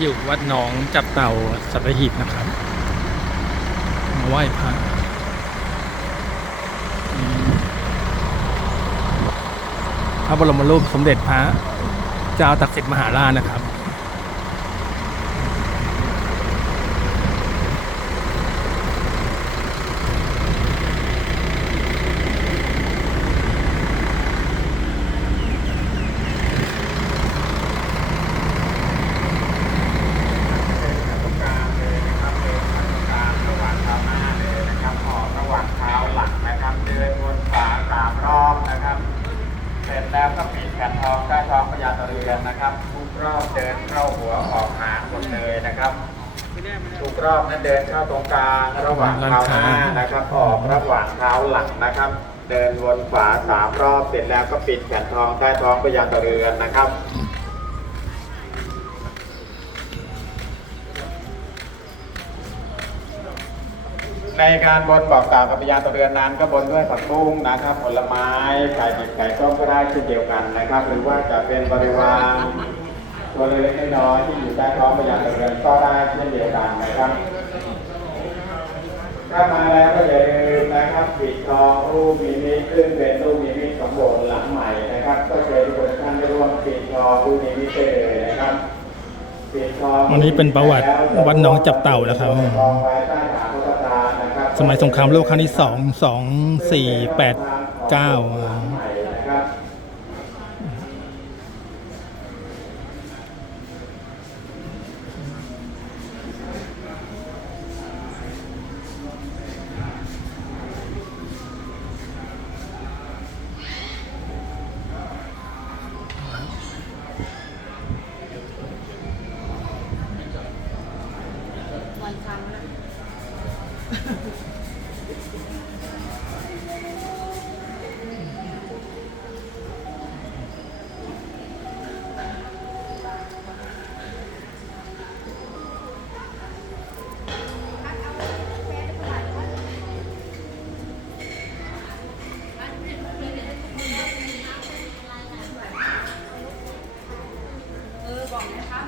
อยู่วัดหนองจับเต่าสัตหีบนะครับ มาไหว้พระพระบรมรูปสมเด็จพระเจ้าตักสินมหาราชนะครับ ตรงกลางเลยนะครับเดินมาตรงกลางระหว่างเท้าหน้าเลยนะครับออกระหว่างเท้าหลังนะครับ เดินวนขวาสามรอบนะครับ เสร็จ แล้วก็ปิดแผ่นทองใต้ท้องพญาตะเรือนนะครับทุกรอบเดินเข้าหัวออกหางหมดเลยนะครับทุกรอบนั้นเดินเข้าตรงกลางระหว่างเท้าหน้านะครับออกระหว่างเท้าหลังนะครับ เดินวนขวาสามรอบเสร็จแล้วก็ปิดแผ่นทองใต้ท้องพญาตะเรือนนะครับ ในการบนบอกกล่าวกับพญาตะเรือนนั้นก็บนด้วยผักบุ้งนะครับ ผลไม้ไก่ดิบไก่ต้มก็ได้เช่นเดียวกันนะครับ หรือว่าจะเป็นบริวารตัวเล็กๆน้อยๆที่อยู่ใต้ท้องพญาตะเรือนก็ได้เช่นเดียวกันนะครับถ้ามาแล้วก็อย่าลืมนะครับปิดทองรูปมีมิตซึ่งเป็นรูปมีมิตของโบสถ์หลังใหม่นะครับ ก็เชิญทุกท่านได้ร่วมปิดทองรูปมีมิตได้เลยนะครับปิดทองวันนี้เป็นประวัติวัดหนองจับเต่านะครับ สมัยสงครามโลกครั้งที่สองสองสี่แปดเก้าวันครั้งนะ นะคะ